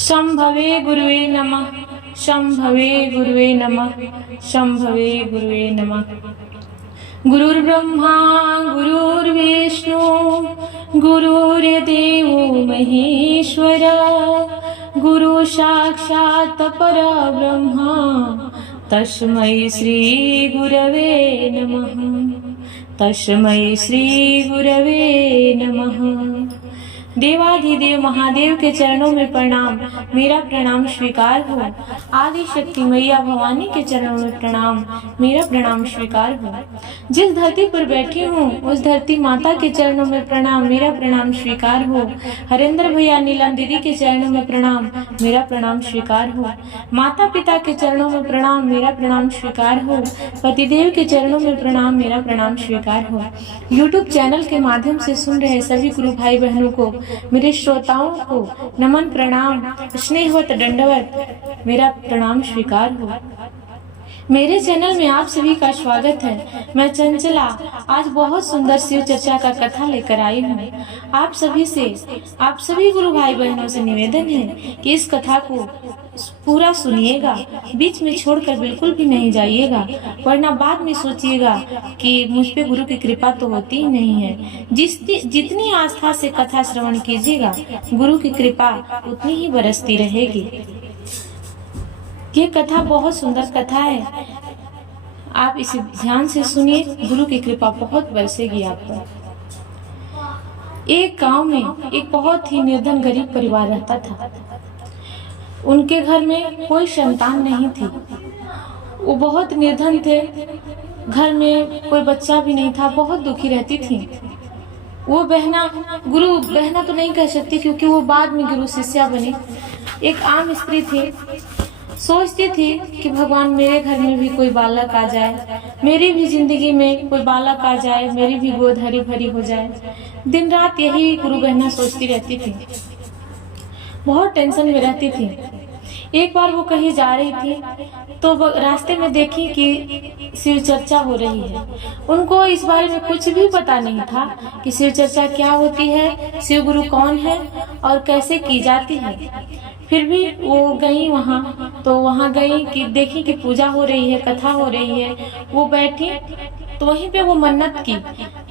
शंभवे गुरुवे नमः। शंभवे गुरुवे नमः। शंभवे गुरुवे नमः। गुरुर्ब्रह्मा गुरुर्विष्णु गुरुर्देवो महेश्वरा गुरु साक्षात् परब्रह्मा तस्मै श्री गुरवे नमः। तस्मै श्री गुरवे नमः। देवाधिदेव महादेव के चरणों में प्रणाम, मेरा प्रणाम स्वीकार हो। आदि शक्ति मैया भवानी के चरणों में प्रणाम, मेरा प्रणाम स्वीकार हो। जिस धरती पर बैठी हूँ उस धरती माता के चरणों में प्रणाम, मेरा प्रणाम स्वीकार हो। हरेंद्र भैया नीलम दीदी के चरणों में प्रणाम, मेरा प्रणाम स्वीकार हो। माता पिता के चरणों में प्रणाम, मेरा प्रणाम स्वीकार हो। पतिदेव के चरणों में प्रणाम, मेरा प्रणाम स्वीकार हो। यूट्यूब चैनल के माध्यम से सुन रहे सभी गुरु भाई बहनों को, मेरे श्रोताओं को नमन प्रणाम, स्नेहवत दंडवत, मेरा प्रणाम स्वीकार हो। मेरे चैनल में आप सभी का स्वागत है। मैं चंचला आज बहुत सुंदर शिव चर्चा का कथा लेकर आई हूँ। आप सभी गुरु भाई बहनों से निवेदन है कि इस कथा को पूरा सुनिएगा, बीच में छोड़कर बिल्कुल भी नहीं जाइएगा, वरना बाद में सोचिएगा कि मुझ पे गुरु की कृपा तो होती ही नहीं है। जितनी आस्था से कथा श्रवण कीजिएगा, गुरु की कृपा उतनी ही बरसती रहेगी। ये कथा बहुत सुंदर कथा है, आप इसे ध्यान से सुनिए, गुरु की कृपा बहुत बरसेगी आप पर। एक गांव में एक बहुत ही निर्धन गरीब परिवार रहता था। उनके घर में कोई संतान नहीं थी, वो बहुत निर्धन थे, घर में कोई बच्चा भी नहीं था, बहुत दुखी रहती थी। वो गुरु बहना तो नहीं कह सकती क्योंकि वो बाद में गुरु शिष्या बनी। एक आम स्त्री थी, सोचती थी कि भगवान मेरे घर में भी कोई बालक आ जाए, मेरी भी जिंदगी में कोई बालक आ जाए, मेरी भी गोद हरी भरी हो जाए। दिन रात यही गुरु बहना सोचती रहती थी, बहुत टेंशन में रहती थी। एक बार वो कहीं जा रही थी तो रास्ते में देखी कि शिव चर्चा हो रही है। उनको इस बारे में कुछ भी पता नहीं था कि शिव चर्चा क्या होती है, शिव गुरु कौन है और कैसे की जाती है। फिर भी वो गई वहाँ गई कि देखी कि पूजा हो रही है, कथा हो रही है। वो बैठी तो वहीं पे वो मन्नत की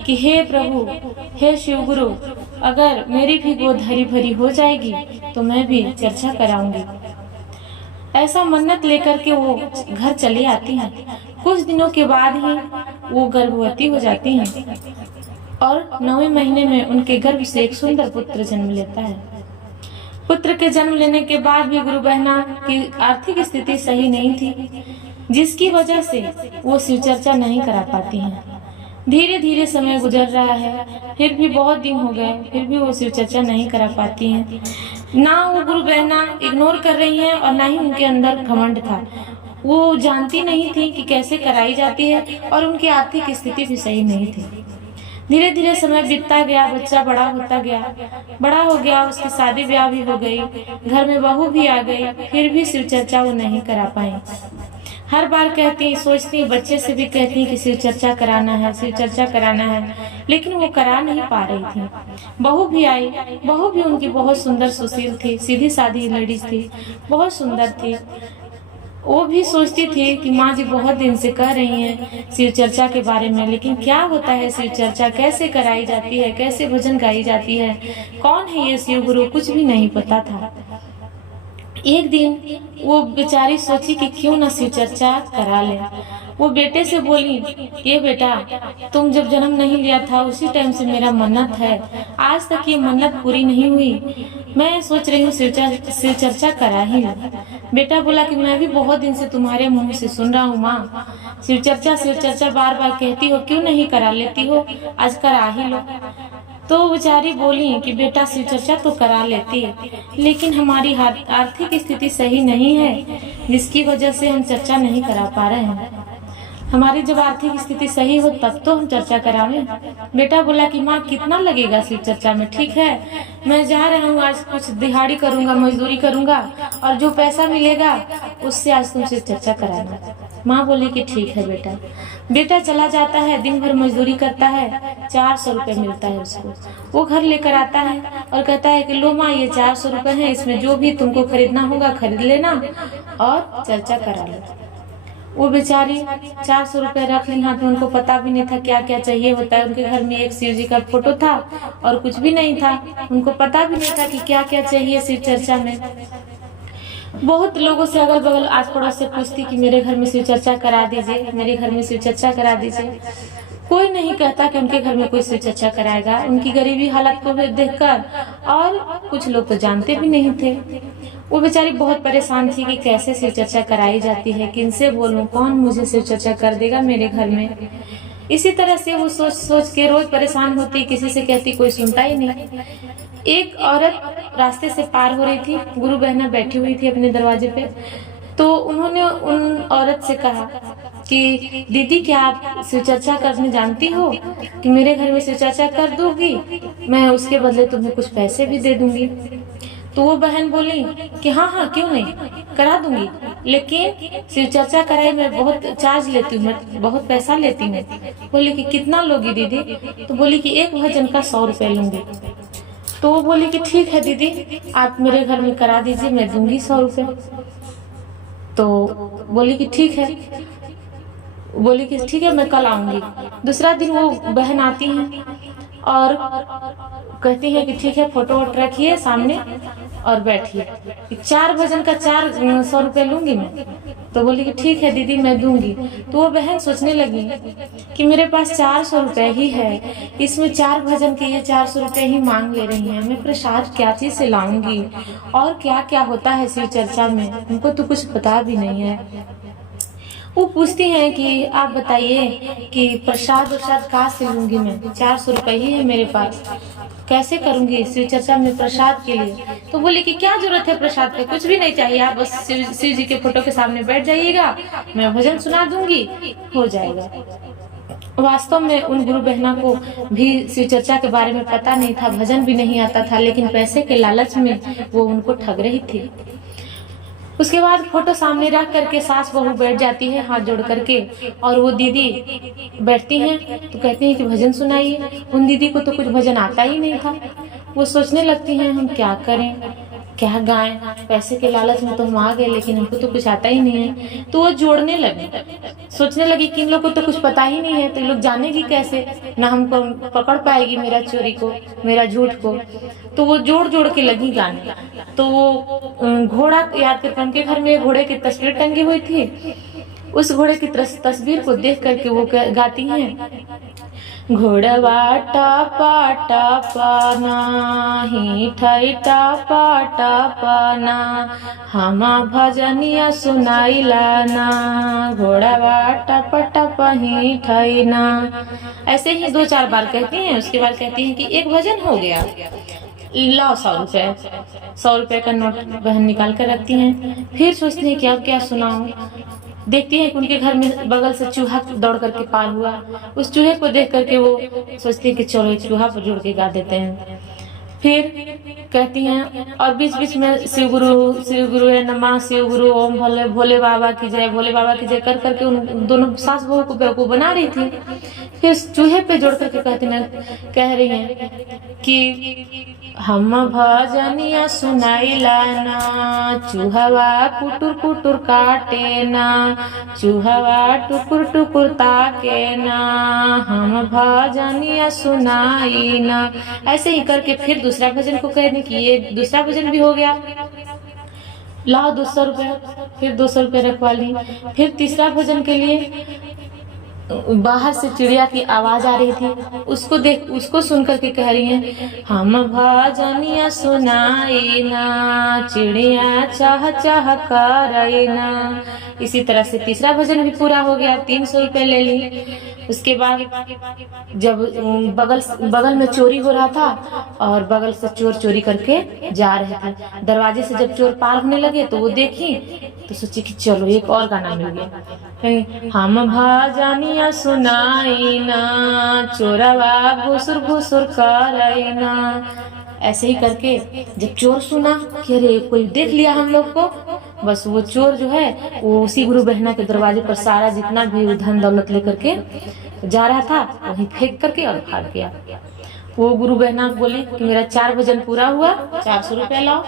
कि हे प्रभु, हे शिव गुरु, अगर मेरी भी गोद हरी भरी हो जाएगी तो मैं भी चर्चा कराऊंगी। ऐसा मन्नत लेकर के वो घर चली आती हैं। कुछ दिनों के बाद ही वो गर्भवती हो जाती हैं और 9वें महीने में उनके गर्भ से एक सुंदर पुत्र जन्म लेता है। पुत्र के जन्म लेने के बाद भी गुरु बहना की आर्थिक स्थिति सही नहीं थी, जिसकी वजह से वो शिव चर्चा नहीं करा पाती हैं। धीरे धीरे समय गुजर रहा है, फिर भी बहुत दिन हो गए, फिर भी वो शिव चर्चा नहीं करा पाती हैं। ना वो गुरु बहना इग्नोर कर रही हैं और ना ही उनके अंदर घमंड था। वो जानती नहीं थी कि कैसे कराई जाती है और उनकी आर्थिक स्थिति भी सही नहीं थी। धीरे धीरे समय बीतता गया, बच्चा बड़ा हो गया, उसकी शादी ब्याह भी हो गई, घर में बहू भी आ गई, फिर भी शिव चर्चा वो नहीं करा पाई। हर बार सोचती बच्चे से भी कहती कि शिव चर्चा कराना है, शिव चर्चा कराना है, लेकिन वो करा नहीं पा रही थी। बहू भी आई, बहू भी उनकी बहुत सुंदर सुशील थी, सीधी सादी लेडीज थी, बहुत सुंदर थी। वो भी सोचती थी कि माँ जी बहुत दिन से कह रही हैं शिव चर्चा के बारे में, लेकिन क्या होता है शिव चर्चा, कैसे कराई जाती है, कैसे भजन गाई जाती है, कौन है ये शिव गुरु, कुछ भी नहीं पता था। एक दिन वो बेचारी सोची कि क्यों ना शिव चर्चा करा ले। वो बेटे से बोली, ये बेटा, तुम जब जन्म नहीं लिया था उसी टाइम से मेरा मन्नत है, आज तक ये मन्नत पूरी नहीं हुई, मैं सोच रही हूँ शिव चर्चा करा ही लूं। बेटा बोला कि मैं भी बहुत दिन से तुम्हारे मुंह से सुन रहा हूँ माँ, शिव चर्चा बार बार कहती हो, क्यों नहीं करा लेती हो, आज करा ही लो। तो बेचारी बोली कि बेटा शिव चर्चा तो करा लेती, लेकिन हमारी आर्थिक स्थिति सही नहीं है, जिसकी वजह से हम चर्चा नहीं करा पा रहे हैं। हमारी जब आर्थिक स्थिति सही हो तब तो हम चर्चा करावें। बेटा बोला कि माँ कितना लगेगा शिव चर्चा में? ठीक है, मैं जा रहा हूँ, आज कुछ दिहाड़ी करूंगा, मजदूरी करूंगा, और जो पैसा मिलेगा उससे आज तुम शिव चर्चा कराना। माँ बोली कि ठीक है बेटा। बेटा चला जाता है, दिन भर मजदूरी करता है, 400 रुपये मिलता है उसको। वो घर लेकर आता है और कहता है कि लो माँ, ये 400 रुपये है, इसमें जो भी तुमको खरीदना होगा खरीद लेना और चर्चा करा लो। वो बेचारी 400 रुपये रख ली हाथ में। उनको पता भी नहीं था क्या क्या चाहिए होता है। उनके घर में एक शिव जी का फोटो था और कुछ भी नहीं था। उनको पता भी नहीं था कि क्या क्या चाहिए शिव चर्चा में। बहुत लोगों से, अगल बगल आस पड़ोस से पूछती कि मेरे घर में शिव चर्चा करा दीजिए, मेरे घर में शिव चर्चा करा दीजिए। कोई नहीं कहता कि उनके घर में कोई शिव चर्चा कराएगा, उनकी गरीबी हालत को देखकर। और कुछ लोग तो जानते भी नहीं थे। वो बेचारी बहुत परेशान थी कि कैसे शिव चर्चा कराई जाती है, किनसे बोलूं, कौन मुझे शिव चर्चा कर देगा मेरे घर में। इसी तरह से वो सोच सोच के रोज परेशान होती, किसी से कहती, कोई सुनता ही नहीं। एक औरत रास्ते से पार हो रही थी, गुरु बहना बैठी हुई थी अपने दरवाजे पे। तो उन्होंने उन औरत से कहा कि दीदी, क्या आप शिव चर्चा करने जानती हो? कि मेरे घर में शिव चर्चा कर दोगी, मैं उसके बदले तुम्हें कुछ पैसे भी दे दूंगी। तो वो बहन बोली कि हाँ हाँ, क्यों नहीं, करा दूंगी, लेकिन शिव चर्चा कराई मैं बहुत चार्ज लेती हूँ, मैं बहुत पैसा लेती हूँ। बोली कि कितना लोगी दीदी? तो बोली कि एक भजन का 100 रुपये लूंगी। तो वो बोली कि ठीक है दीदी, आप मेरे घर में करा दीजिए, मैं दूंगी 100 रुपये। तो बोली कि ठीक है। बोली कि ठीक है, मैं कल आऊंगी। दूसरा दिन वो बहन आती हैं और कहती है कि ठीक है, फोटो वोटो रखिए सामने और बैठिए, 4 भजन का 400 रुपये लूंगी मैं। तो बोली कि ठीक है दीदी, मैं दूंगी। तो वो बहन सोचने लगी कि मेरे पास 400 रुपये ही है, इसमें 4 भजन के ये 400 रुपये ही मांग ले रही हैं, मैं प्रसाद क्या चीज से लाऊंगी और क्या क्या होता है शिव चर्चा में, उनको तो कुछ पता भी नहीं है। वो पूछती हैं कि आप बताइए कि प्रसाद कहाँ से लूंगी मैं, 400 रुपये ही है मेरे पास, कैसे करूंगी शिव चर्चा में प्रसाद के लिए। तो बोली कि क्या जरूरत है प्रसाद पे, कुछ भी नहीं चाहिए, आप बस शिव जी के फोटो के सामने बैठ जाइएगा, मैं भजन सुना दूंगी, हो जाएगा। वास्तव में उन गुरु बहना को भी शिव चर्चा के बारे में पता नहीं था, भजन भी नहीं आता था, लेकिन पैसे के लालच में वो उनको ठग रही थी। उसके बाद फोटो सामने रख करके सास बहू बैठ जाती है हाथ जोड़ करके, और वो दीदी बैठती हैं तो कहती हैं कि भजन सुनाइए। उन दीदी को तो कुछ भजन आता ही नहीं था। वो सोचने लगती हैं हम क्या करें, क्या गाएं, पैसे के लालच में तो हम आ गए, लेकिन हमको तो कुछ आता ही नहीं है। तो वो जोड़ने लगी, सोचने लगी कि इन लोग को तो कुछ पता ही नहीं है, तो लोग जानेगी कैसे, ना हमको पकड़ पाएगी मेरा चोरी को, मेरा झूठ को। तो वो जोड़ जोड़ के लगी गाने। तो वो घोड़ा याद करके, उनके घर में घोड़े की तस्वीर टंगी हुई थी, उस घोड़े की तस्वीर को देख करके वो गाती हैं, घोड़वा टापा टापा ही ठई टापा टापा, हम भजनिया सुनाइला ना, घोड़वा टप टप ही ठई ना। ऐसे ही 2-4 बार कहती हैं। उसके बाद कहती हैं कि एक भजन हो गया, लाओ 100 रुपये। 100 रुपये का नोट बहन निकाल कर रखती हैं। फिर सोचती हैं कि अब क्या सुनाऊं। देखती है कि उनके घर में बगल से चूहा दौड़ करके पार हुआ। उस चूहे को देख करके वो सोचती है कि चलो एक चूहा पर जोड़ के गा देते हैं। फिर कहती हैं, और बीच बीच में शिव गुरु है नमः, शिव गुरु ओम, भोले बाबा की जय, भोले बाबा की जय कर करके उन दोनों सास बहू को बेवकूफ बना रही थी। फिर चूहे पे जोड़ करके कह रही हैं कि हम भजनिया सुनाइला ना, चूहवा कुटुर कुटुर काटे ना, चूहवा टुकुर टुकुर ताके ना, हम भजनिया सुनाई ना। ऐसे ही करके फिर दूसरा भजन को कहने की, ये दूसरा भजन भी हो गया, लाओ 200 रुपये। फिर 200 रुपये रखवा ली। फिर तीसरा भजन के लिए बाहर से चिड़िया की आवाज आ रही थी, उसको सुन करके कह रही हैं, हम भजनिया सुनाई ना, चिड़िया चाह चाह करई ना। इसी तरह से तीसरा भजन भी पूरा हो गया, 300 रुपये ले ली। उसके बाद जब बगल में चोरी हो रहा था और बगल से चोर चोरी करके जा रहे थे, दरवाजे से जब चोर पार होने लगे तो वो देखी तो सोची कि चलो एक और गाना मिल गया, कहीं हम भाजानिया सुनाई ना चोरवा घुसुर घुसुर कराई ना। ऐसे ही करके जब चोर सुना कि अरे कोई देख लिया हम लोग को, बस वो चोर जो है वो उसी गुरु बहना के दरवाजे पर सारा जितना भी धन दौलत लेकर के जा रहा था वहीं फेंक करके और भाग गया। वो गुरु बहना बोली कि मेरा 4 भजन पूरा हुआ, 400 रुपया लाओ।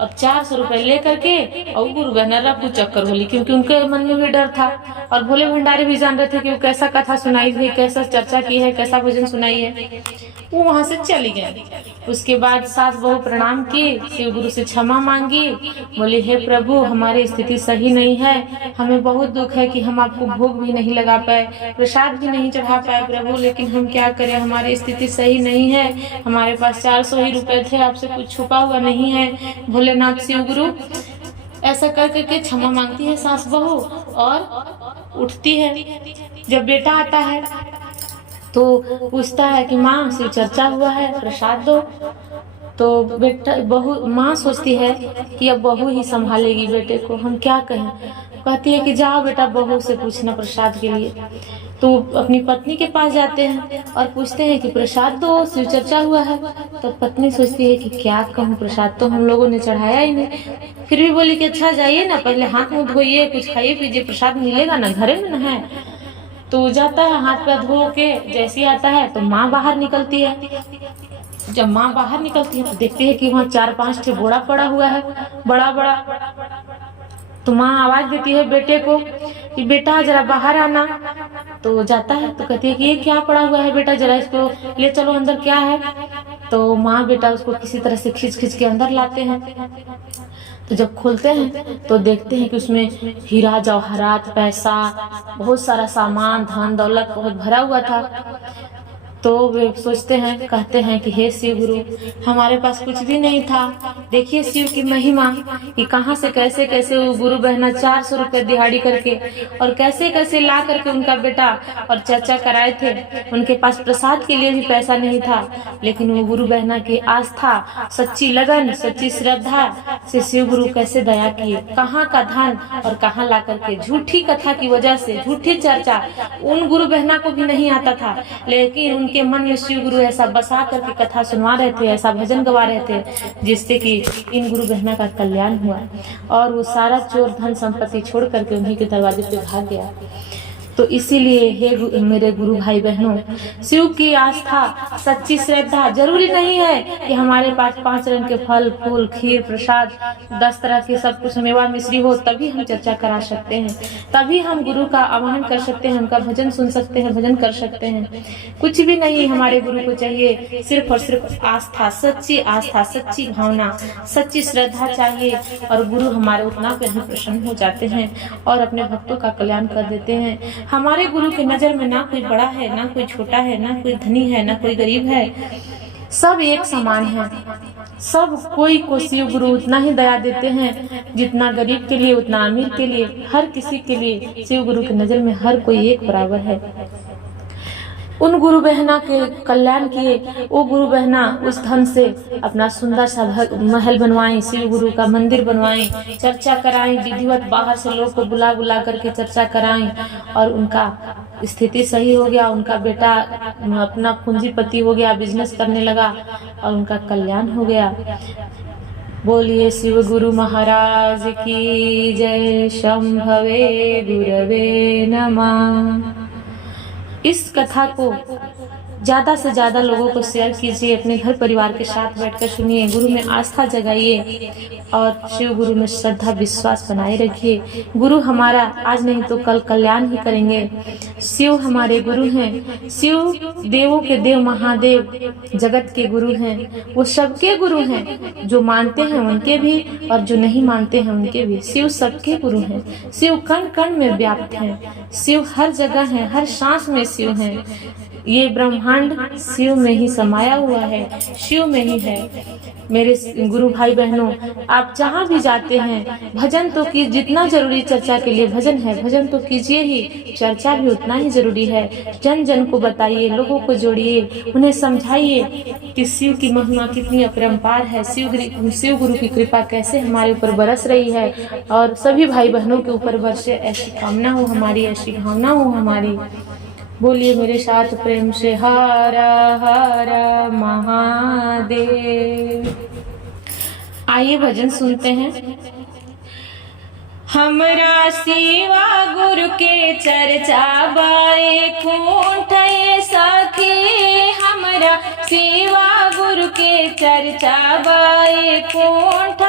अब 400 रुपये ले करके और गुरु बहना रफू चक्कर बोली, क्योंकि उनके मन में भी डर था और भोले भंडारी भी जान रहे थे कि वो कैसा कथा सुनाई है, कैसा चर्चा की है, कैसा भजन सुनाई है। वो वहां से चली गई। उसके बाद सास बहू प्रणाम की, शिव गुरु से क्षमा मांगी, बोले हे प्रभु हमारी स्थिति सही नहीं है, हमें बहुत दुख है कि हम आपको भोग भी नहीं लगा पाए, प्रसाद भी नहीं चढ़ा पाए प्रभु, लेकिन हम क्या करें, हमारी स्थिति सही नहीं है, हमारे पास 400 ही रुपए थे, आपसे कुछ छुपा हुआ नहीं है भोलेनाथ शिव गुरु। ऐसा कर करके क्षमा मांगती है सास बहू और उठती है। जब बेटा आता है तो पूछता है कि माँ शिव चर्चा हुआ है, प्रसाद दो। तो बेटा बहू माँ सोचती है कि अब बहू ही संभालेगी बेटे को, हम क्या कहें। कहती है कि जाओ बेटा बहू से पूछना प्रसाद के लिए। तो अपनी पत्नी के पास जाते हैं और पूछते हैं कि प्रसाद दो, शिव चर्चा हुआ है। तो पत्नी सोचती है कि क्या कहूँ, प्रसाद तो हम लोगों ने चढ़ाया ही नहीं। फिर भी बोली कि अच्छा जाइए ना, पहले हाथ मुंह धोइए, कुछ खाइए पीजिए, प्रसाद मिलेगा ना, घरे में ना है। तो जाता है, हाथ पैर धो के जैसे ही आता है तो माँ बाहर निकलती है। जब माँ बाहर निकलती है तो देखती है कि वहाँ 4-5 ठे बोड़ा पड़ा हुआ है, बड़ा बड़ा। तो माँ आवाज देती है बेटे को कि बेटा जरा बाहर आना। तो जाता है तो कहती है कि ये क्या पड़ा हुआ है बेटा, जरा इसको ले चलो अंदर, क्या है। तो माँ बेटा उसको किसी तरह से खींच खींच के अंदर लाते हैं। तो जब खोलते हैं तो देखते हैं कि उसमें हीरा जवाहरात, पैसा, बहुत सारा सामान, धन दौलत बहुत भरा हुआ था। तो वे सोचते हैं, कहते हैं कि हे शिव गुरु हमारे पास कुछ भी नहीं था, देखिए शिव की महिमा कि कहाँ से कैसे कैसे वो गुरु बहना 400 रुपये दिहाड़ी करके और कैसे कैसे ला करके उनका बेटा और चर्चा कराए थे। उनके पास प्रसाद के लिए भी पैसा नहीं था, लेकिन वो गुरु बहना की आस्था, सच्ची लगन, सच्ची श्रद्धा से शिव गुरु कैसे दया किए, कहाँ का धन और कहाँ ला करके। झूठी कथा की वजह से, झूठी चर्चा उन गुरु बहना को भी नहीं आता था, लेकिन उनके मन में शिव गुरु ऐसा बसा करके कथा सुनवा रहे थे, ऐसा भजन गवा रहे थे, जिससे कि इन गुरु बहना का कल्याण हुआ और वो सारा चोर धन संपत्ति छोड़ करके उन्हीं के दरवाजे पे भाग गया। तो इसीलिए हे मेरे गुरु भाई बहनों, शिव की आस्था, सच्ची श्रद्धा, जरूरी नहीं है कि हमारे पास 5 रंग के फल फूल, खीर प्रसाद, 10 तरह के सब कुछ मेवा मिश्री हो तभी हम चर्चा करा सकते हैं, तभी हम गुरु का आह्वान कर सकते हैं, उनका भजन सुन सकते हैं, भजन कर सकते हैं। कुछ भी नहीं हमारे गुरु को चाहिए, सिर्फ और सिर्फ आस्था, सच्ची भावना, सच्ची श्रद्धा चाहिए और गुरु हमारे उतना पे ही प्रसन्न हो जाते हैं और अपने भक्तों का कल्याण कर देते हैं। हमारे गुरु की नजर में ना कोई बड़ा है, ना कोई छोटा है, ना कोई धनी है, ना कोई गरीब है, सब एक समान है। सब कोई को शिव गुरु उतना ही दया देते हैं जितना गरीब के लिए, उतना अमीर के लिए, हर किसी के लिए शिव गुरु की नजर में हर कोई एक बराबर है। उन गुरु बहना के कल्याण किए, वो गुरु बहना उस धन से अपना सुंदर सा महल बनवाएं, शिव गुरु का मंदिर बनवाएं, चर्चा कराएं, विधिवत बाहर से लोग को बुला बुला करके चर्चा कराएं और उनका स्थिति सही हो गया, उनका बेटा अपना पूंजीपति हो गया, बिजनेस करने लगा और उनका कल्याण हो गया। बोलिए शिव गुरु महाराज की जय। शंभवे गुरवे नमः। इस कथा को ज्यादा से ज्यादा लोगों को शेयर कीजिए, अपने घर परिवार के साथ बैठकर सुनिए, गुरु में आस्था जगाइए और शिव गुरु में श्रद्धा विश्वास बनाए रखिए। गुरु हमारा आज नहीं तो कल कल्याण ही करेंगे। शिव हमारे गुरु हैं, शिव देवों के देव महादेव जगत के गुरु हैं, वो सबके गुरु हैं, जो मानते हैं उनके भी और जो नहीं मानते हैं उनके भी। शिव सबके गुरु हैं, शिव कण कण में व्याप्त हैं, शिव हर जगह हैं, हर सांस में शिव हैं। ये ब्रह्मांड शिव में ही समाया हुआ है, शिव में ही है। मेरे गुरु भाई बहनों, आप जहाँ भी जाते हैं भजन तो की, जितना जरूरी चर्चा के लिए भजन है, भजन तो कीजिए ही, चर्चा भी उतना ही जरूरी है। जन जन को बताइए, लोगों को जोड़िए, उन्हें समझाइए कि शिव की महिमा कितनी अपरंपार है, शिव गुरु की कृपा कैसे हमारे ऊपर बरस रही है, और सभी भाई बहनों के ऊपर बरसे, ऐसी कामना हो हमारी, ऐसी भावना हो हमारी। बोलिए मेरे साथ प्रेम से हर हर महादेव। आइए भजन सुनते हैं। हमरा शिवा गुरु के चर्चा बाए कुंठ सखी, हमरा शिवा गुरु के चर्चा बाए कुंठ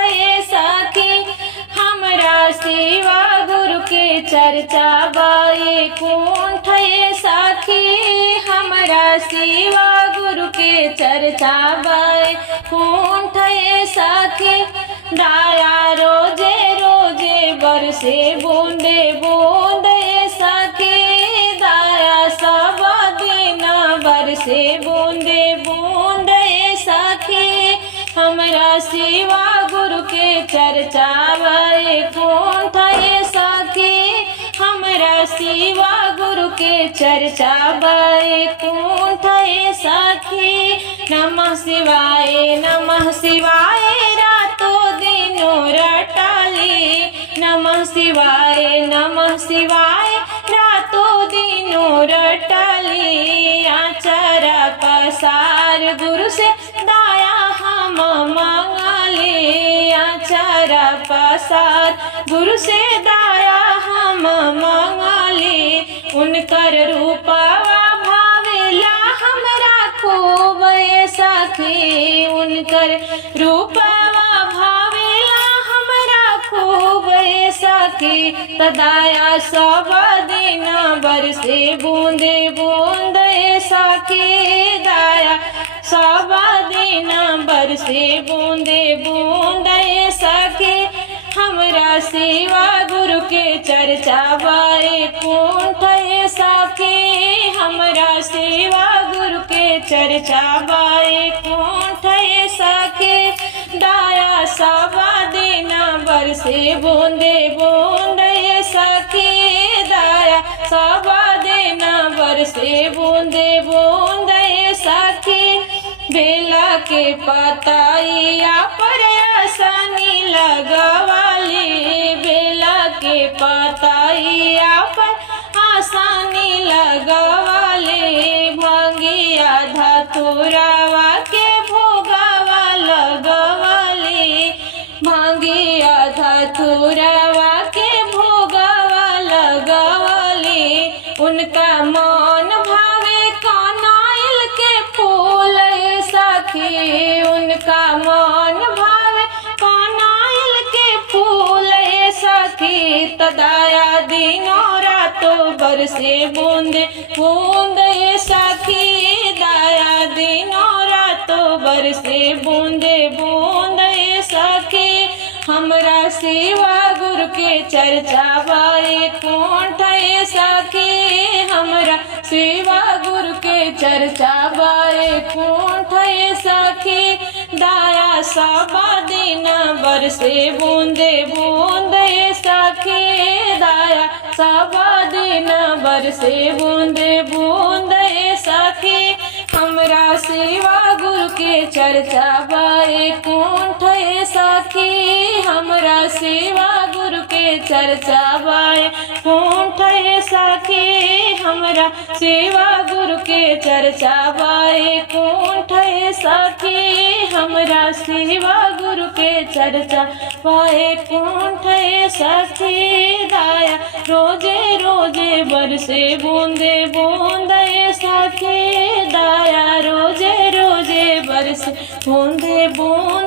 सखी, हमरा शिवा गुरु के चर्चा बाए कुंठ सखी, हमरा शिवा गुरु के चर्चा बाए कुंठ सखी, दाया रोजे रोजे बरसे बूंदे बूंदे सखी, दाया सब दिन बरसे बूंदे बूंदे सखी, हमरा शिवा गुरु के चर्चा बाए कुंठ सखी, हमरा शिवा गुरु के चर्चा बाए कुंठ सखी। नमः शिवाय नमः शिवाय रातों दिनों रटाली, नमः शिवाय नमः शिवाय रातों दिनों रटाली, आचारा पसार गुरु से दाया हम मांगाली, आचारा पसार गुरु से दाया हम मांगाली, उनकर रूपवा भावेला हमरा खूब सखी, उनकर रूपवा भावेला हमरा खूब सखी, तदाया सब दिन बरसे बूंदे बूंदे सखी, दाया सब दिन बरसे बूंदे बूंदे सखी, हमरा शिवा गुरु के चर्चा बाए कुंठ सखी, हमरा शिवा गुरु के चर्चा बाए कुंठ सखी, दाया सब दिन बरसे बूंदे बूंदे सखी, दाया सब दिन बरसे बूंदे बूंदे सखी, बेला के पताइया पर आसानी लगवाली, बेला के पताइया पर आसानी लगवाली, भांगिया धतुरावा के भोगावा लगवाली, भांगिया धतुरावा के भोगावा लगवाली, उनका मन भावे कनैल के फूल सखी, उनका मन भावे कनैल के फूल सखी, तदाया दिनों रातों बरसे बूंदे बूंदे सखी, दाया दिनों रातों बरसे बूंदे बूंदे सखी, हमरा शिवा गुरु के चर्चा बाए कुंठ सखी, हमरा शिवा गुरु के चर्चा बाए कुंठ सखी, दाया सब दिन बरसे बूंदे बूंदे सखी, दाया सब दिन बरसे बूंदे बूंदे सखी, हमरा शिवा गुरु के चर्चा बाए कुंठ सखी, हमरा शिवा गुरु के चर्चा बाए कुंठ सखी, हमरा शिवा गुरु के चर्चा बाए कुंठ सखी, हमरा शिवा गुरु के चर्चा बाए कुंठ सखी, दाया रोजे रोजे बरसे बूंदे बूंदे सखी, दाया रोजे रोजे बरसे बूंदे बूंदे